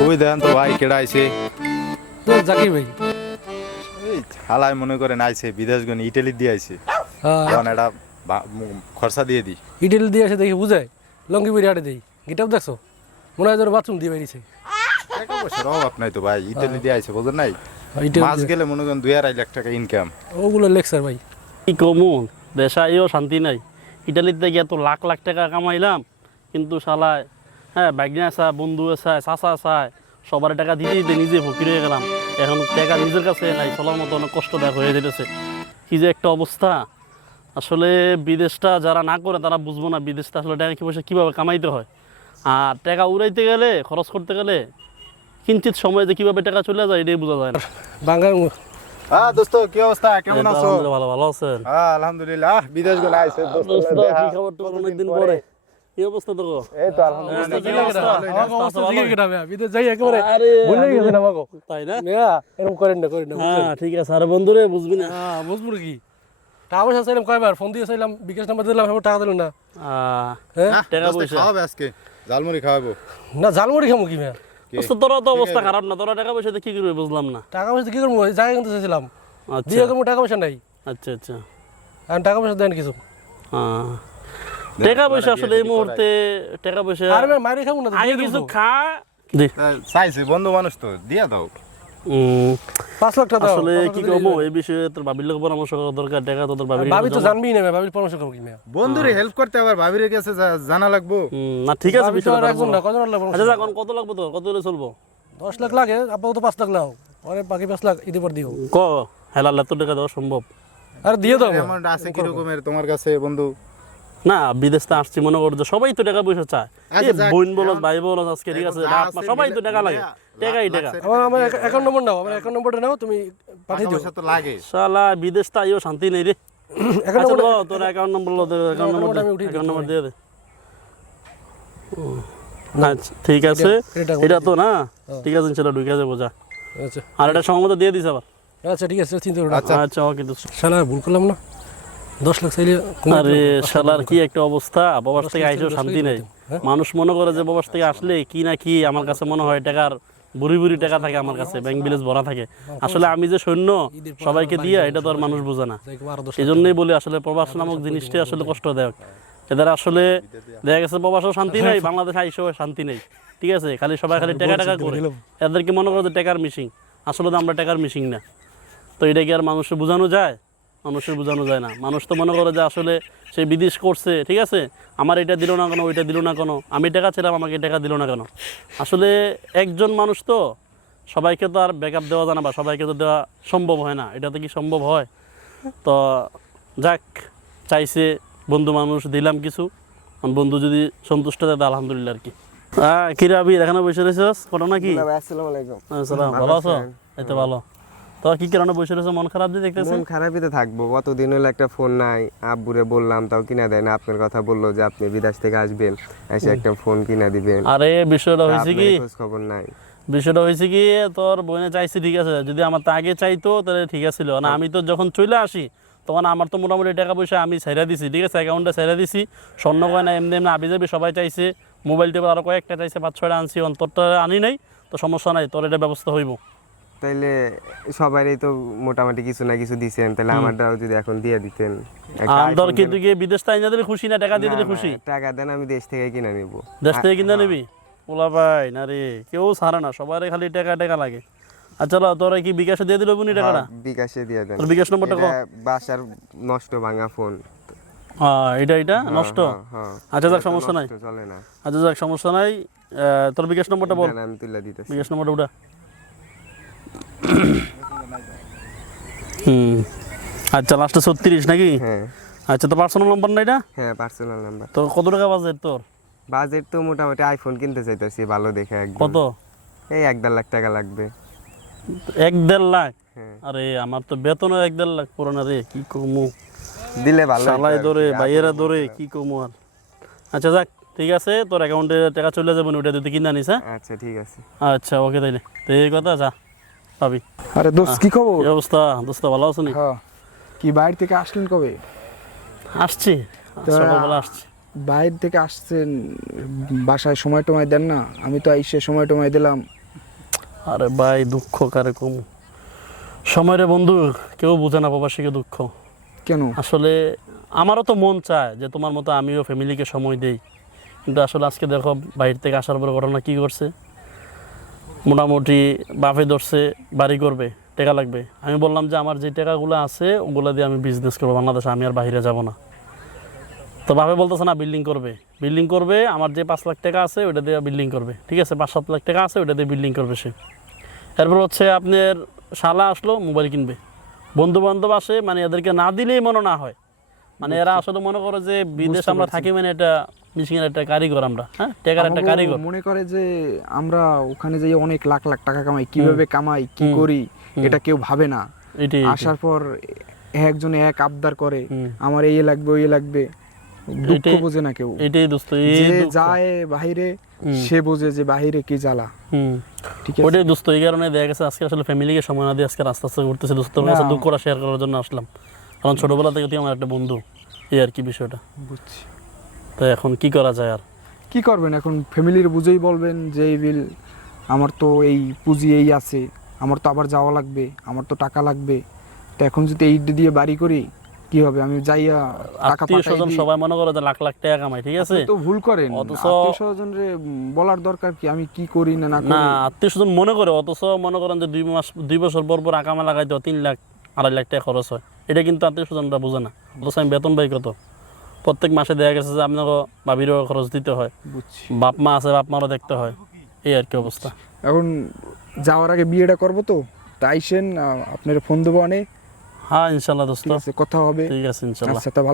দেখেন তো ভাই কেডা আইছে? তো জাকির ভাই। এই হালাই মনে করেন আইছে বিদেশ গনি ইটালি দিয়ে আইছে। হ্যাঁ। এটা খরচা দিয়ে দি। ইটেল দিয়ে এসে দেখি বুঝায় লঙ্গি বিড়ি হাটে দেই গিটাপ দেখছ? মনে হয় যেন বাথরুম দিয়ে বেরিয়েছে। টাকা পয়সার অভাব নাই তো ভাই ইটালি দিয়ে আইছে বুঝলেন নাই? ইটেল মাস গেলে মনে করেন দুই আড়াই লাখ টাকা ইনকাম ওগুলো লেকচার ভাই। কি কমু? দেশাইও শান্তি নাই। ইটালিতে গিয়ে তো লাখ লাখ টাকা কামাইলাম কিন্তু শালায় হ্যাঁ বাইকনা চায় বন্ধু চায় চাচা চায় সবার টাকা দিতে দিতে নিজে ফকির হয়ে গেলাম। এখন টাকা নিজের কাছে নাই চলার মতো অনেক কষ্টদায়ক হয়ে যেতেছে কি যে একটা অবস্থা। আসলে বিদেশটা যারা না করে তারা বুঝব না বিদেশটা আসলে টাকা কি পয়সা কীভাবে কামাইতে হয়। আর টাকা উড়াইতে গেলে খরচ করতে গেলে কিঞ্চিত সময় যে কীভাবে টাকা চলে যায় এটাই বোঝা যায় না। হ্যাঁ দোস্ত কি অবস্থা? কেমন আছো? আলহামদুলিল্লাহ ভালো ভালো আছেন। হ্যাঁ আলহামদুলিল্লাহ বিদেশ গেলে আইছে দোস্ত কি খবর টবর অনেকদিন পরে? কি অবস্থা তো এই তো আলহামদুলিল্লাহ। কি অবস্থা? বিদেশ যাই একেবারে আরে ভুলে গেছেন আমাকে। তাই না? মেয়া এরকম করেন না করেন না হ্যাঁ ঠিক আছে। আরে বন্ধুরে বুঝবি না। হ্যাঁ বুঝব কি টাকা পয়সা চাইলাম কয়বার? ফোন দিয়ে চাইলাম বিকাশ নাম্বার দিলাম টাকা দিল না। আহ, হ্যাঁ? হ্যাঁ, টাকা পয়সা। খাওয়াবে আজকে। জালমুড়ি খাওয়াবো। না ঝালমুড়ি খামো কি? দোস্ত, তোরা তো অবস্থা খারাপ না। তোরা টাকা পয়সা কি করবে বুঝলাম না। টাকা পয়সা কি করব? জায়গা কিনতে চাইছিলাম। আচ্ছা। দিয়ে টাকা পয়সা নাই। আচ্ছা আচ্ছা। আর টাকা পয়সা দেন কিছু। হ্যাঁ। টাকা পয়সা আসলে এই মুহূর্তে টাকা পয়সা আর মারি খাব না আগে কিছু খা। চাইছি বন্ধু মানুষ তো দিয়া দাও। পাঁচ লাখ টাকা আসলে কি করব এই বিষয়ে তোর বাবির লোক পরামর্শ করা দরকার টাকা তোর বাবির ভাবি তো জানবি না ভাবির পরামর্শ করব কি মেয়া বন্ধুরে হেল্প করতে আবার ভাবির কাছে জানা লাগবো। না ঠিক আছে আর একজন না কত লাগবে আচ্ছা যাক, কত লাগবে তোর? কত হলে চলবো? দশ লাখ লাগে আপাতত পাঁচ লাখ লাও পরে বাকি পাঁচ লাখ ঈদের পর দিও। ক? হেলাল এত টাকা দেওয়া সম্ভব? আরে দিয়ে দাও। আছে কি রকমের তোমার কাছে বন্ধু? না বিদেশ থেকে আসছি মনে করছ সবাই তো টাকা পয়সা চায়। আচ্ছা, বোন বলো ভাই বলো আজকে ঠিক আছে মা, সবাই তো টাকা লাগে। টাকাই টাকা। আমার আমার অ্যাকাউন্ট নম্বর নাও আমার অ্যাকাউন্ট নম্বরটা নাও তুমি পাঠিয়ে দিও। তো লাগে। শালা বিদেশ তা আইও শান্তি নেই রে। অ্যাকাউন্ট আচ্ছা তোর অ্যাকাউন্ট নম্বর লো তোর অ্যাকাউন্ট নম্বর অ্যাকাউন্ট নম্বর দিয়ে দে। আচ্ছা ঠিক আছে। এটা তো না? ঠিক আছে ইনশাল্লাহ ঢুকে যাব যা। আচ্ছা। আর এটা সময় দিয়ে দিস আবার। আচ্ছা ঠিক আছে চিন্তা করো আচ্ছা। আচ্ছা ওকে দোস্ত। শালা ভুল করলাম না? দশ লাখ চাইলে আরে শালার কি একটা অবস্থা? বাবার থেকে আইসেও শান্তি নেই। হ্যাঁ? মানুষ মনে করে যে বাবার থেকে আসলে কি না কি আমার কাছে মনে হয় টাকার বুড়ি বুড়ি টাকা থাকে আমার কাছে ব্যাংক ব্যালেন্স ভরা থাকে। আসলে আমি যে সৈন্য সবাইকে দিয়ে এটা তো আর মানুষ বোঝে না। এই জন্যই বলি আসলে প্রবাস নামক জিনিসটাই আসলে কষ্টদায়ক। এদের আসলে দেখা গেছে প্রবাসও শান্তি নেই বাংলাদেশ আইসেও শান্তি নেই। ঠিক আছে খালি সবাই খালি টাকা টাকা করে। এদেরকে মনে করে যে টাকার মিশিং আসলে তো আমরা টাকার মিশিং না। তো এটা কি আর মানুষের বোঝানো যায়? মানুষের বোঝানো যায় না। মানুষ তো মনে করে যে আসলে সে বিদেশ করছে ঠিক আছে? আমার এটা দিল না কেন ওইটা দিল না কেন? আমি টাকা ছিলাম আমাকে টাকা দিল না কেন? আসলে একজন মানুষ তো সবাইকে তো আর ব্যাকআপ দেওয়া যায় না বা সবাইকে তো দেওয়া সম্ভব হয় না। এটা তো কি সম্ভব হয়? তো যাক চাইছে বন্ধু মানুষ দিলাম কিছু। বন্ধু যদি সন্তুষ্ট থাকে আলহামদুলিল্লাহ আর কি। হ্যাঁ কিরা আবির এখানে বসে রয়েছিস? ঘটনা কি আসসালামু আলাইকুম। আসসালাম ভালো আছো? এই তো ভালো। তো কি কারণে বসে রয়েছো? মন খারাপ যে মন খারাপই তো থাকব। কতদিন হলো একটা ফোন নাই। আব্বুরে বললাম তাও কিনা দেয় না। আপনার কথা বলল যে আপনি বিদেশ থেকে আসবেন এসে একটা ফোন কিনা দিবেন। আরে বিষয়টা হয়েছে কি? খবর নাই। বিষয়টা হয়েছে কি তোর বোনে চাইছে ঠিক আছে যদি আমার তা আগে চাইতো তাহলে ঠিক আছিল না আমি তো যখন চলে আসি তখন আমার তো মোটামুটি টাকা পয়সা আমি ছেড়ে দিছি ঠিক আছে অ্যাকাউন্টে ছেড়ে দিছি। স্বর্ণ গয়না এমনি এমনি আবি যাবি সবাই চাইছে। মোবাইল টেবিল আরও কয়েকটা চাইছে পাঁচ ছয়টা আনছি অন্তরটা আনি নাই তো সমস্যা নাই তোর এটা ব্যবস্থা হইব। তাইলে সবারই তো মোটামুটি কিছু না কিছু দিছেন তাহলে আমারটাও যদি এখন দিয়ে দিতেন। iPhone কিন্তু গিয়ে বিদেশ তাই না দিলে খুশি না টাকা দিয়ে দিলে খুশি? টাকা দেন আমি দেশ থেকে কিনে নিব। দেশ থেকে কিনে নিবি? ওলা ভাই না রে কেউ ছাড়ে না সবার খালি টাকা টাকা লাগে। আচ্ছা তোরা কি বিকাশে দিয়ে দিল বুনি টাকাটা? বিকাশে দিয়ে দেন। বিকাশ নম্বরটা কো। বাসার নষ্ট ভাঙা ফোন। হ্যাঁ এটা এটা? নষ্ট? হ্যাঁ আচ্ছা যাক সমস্যা নাই। চলে না। আচ্ছা যাক সমস্যা নাই। তোর বিকাশ নম্বরটা বল। আমি তুলে দিতেছি। বিকাশ নম্বরটা ওটা হুম। আচ্ছা লাস্টে ছত্রিশ নাকি? হ্যাঁ। আচ্ছা তো পার্সোনাল নম্বর না এটা? হ্যাঁ পার্সোনাল নাম্বার তো কত টাকা বাজেট তোর? বাজেট তো মোটামুটি আইফোন কিনতে চাইতেছি ভালো দেখে একদম। কত? এই এক দেড় লাখ টাকা লাগবে। এক দেড় লাখ? হ্যাঁ। আরে আমার তো বেতনও এক দেড় লাখ পুরো না রে কি কমু? দিলে ভালো সালাই ধরে বাইয়েরা ধরে কি কমু আর? আচ্ছা যাক ঠিক আছে তোর অ্যাকাউন্টে টাকা চলে যাবে না ওটা তুই কিনে আনিস হ্যাঁ? আচ্ছা ঠিক আছে। আচ্ছা ওকে তাইলে। তো এই কথা যা। পাবি। আরে দোস্ত কি খবর? কি অবস্থা? দোস্ত ভালো আছো নি? হ্যাঁ। কি বাইরে থেকে আসলেন কবে? আসছি। সকালবেলা আসছি। বাইরে থেকে আসছেন বাসায় সময় টময় দেন না? আমি তো এসে সময় টময় দিলাম। আরে ভাই দুঃখ কারে কম। সময় রে বন্ধু কেউ বুঝে না প্রবাসীকে দুঃখ। কেন? আসলে আমারও তো মন চায় যে তোমার মতো আমিও ফ্যামিলিকে সময় দেই। কিন্তু আসলে আজকে দেখো বাইরে থেকে আসার পর ঘটনা কি করছে মোটামুটি বাপে ধরছে বাড়ি করবে টাকা লাগবে। আমি বললাম যে আমার যে টাকাগুলো আছে ওগুলো দিয়ে আমি বিজনেস করব বাংলাদেশে আমি আর বাইরে যাব না। তো বাপে বলতেছে না বিল্ডিং করবে। বিল্ডিং করবে আমার যে পাঁচ লাখ টাকা আছে ওটা দিয়ে বিল্ডিং করবে। ঠিক আছে পাঁচ সাত লাখ টাকা আছে ওটা দিয়ে বিল্ডিং করবে সে। এরপর হচ্ছে আপনার শালা আসলো মোবাইল কিনবে। বন্ধু বান্ধব আসে মানে এদেরকে না দিলেই মনে না হয়। মানে এরা আসলে মনে করে যে বিদেশ আমরা থাকি মানে এটা মিশিংয়ের একটা কারিগর আমরা হ্যাঁ? টেকার একটা কারিগর। মনে করে যে আমরা ওখানে যাই অনেক লাখ লাখ টাকা কামাই কীভাবে কামাই কি করি এটা কেউ ভাবে না। আসার পর একজনে এক আবদার করে আমার এই লাগবে ওই লাগবে। দুঃখ বোঝে না কেউ। এটাই দোস্ত যে যায় সে বোঝে যে বাহিরে কি জ্বালা। ঠিক আছে? ওটাই দোস্ত এই কারণে দেখা গেছে আজকে আসলে ফ্যামিলিকে সময় না দিয়ে আজকে আস্তে আস্তে ঘুরতেছে। দোস্ত কাছে দুঃখটা শেয়ার করার জন্য আসলাম। কারণ ছোটবেলা থেকে তুই আমার একটা বন্ধু। এই আর কি বিষয়টা। বুঝছি। তো এখন কি করা যায় আর? কি করবেন? এখন ফ্যামিলির বুঝেই বলবেন যে এই বিল আমার তো এই পুঁজি এই আছে আমার তো আবার যাওয়া লাগবে আমার তো টাকা লাগবে। তো এখন যদি এই দিয়ে বাড়ি করি কি হবে? আমি যাইয়া টাকা আত্মীয় স্বজন সবাই মনে করে যে লাখ লাখ টাকা কামাই ঠিক আছে? তো ভুল করেন। আত্মীয় স্বজনরে বলার দরকার কি? আমি কি করি না না না আত্মীয় স্বজন মনে করে অথচ মনে করেন যে দুই মাস দুই বছর পর পর আকামা লাগাইতে তিন লাখ আড়াই লাখ টাকা খরচ হয়। এটা কিন্তু আত্মীয় স্বজনরা বোঝে না। অথচ আমি বেতন পাই কত? প্রত্যেক মাসে দেখা গেছে যে আপনাকে বাবিরও খরচ দিতে হয়। বাপ মা আছে বাপ মারও দেখতে হয়। এই আর কি অবস্থা। এখন যাওয়ার আগে বিয়েটা করব তো? তাইছেন আপনার ফোন দেবো অনেক। হ্যাঁ ইনশাল্লাহ দোস্ত। কথা হবে। ঠিক আছে ইনশাল্লাহ। আচ্ছা ভালো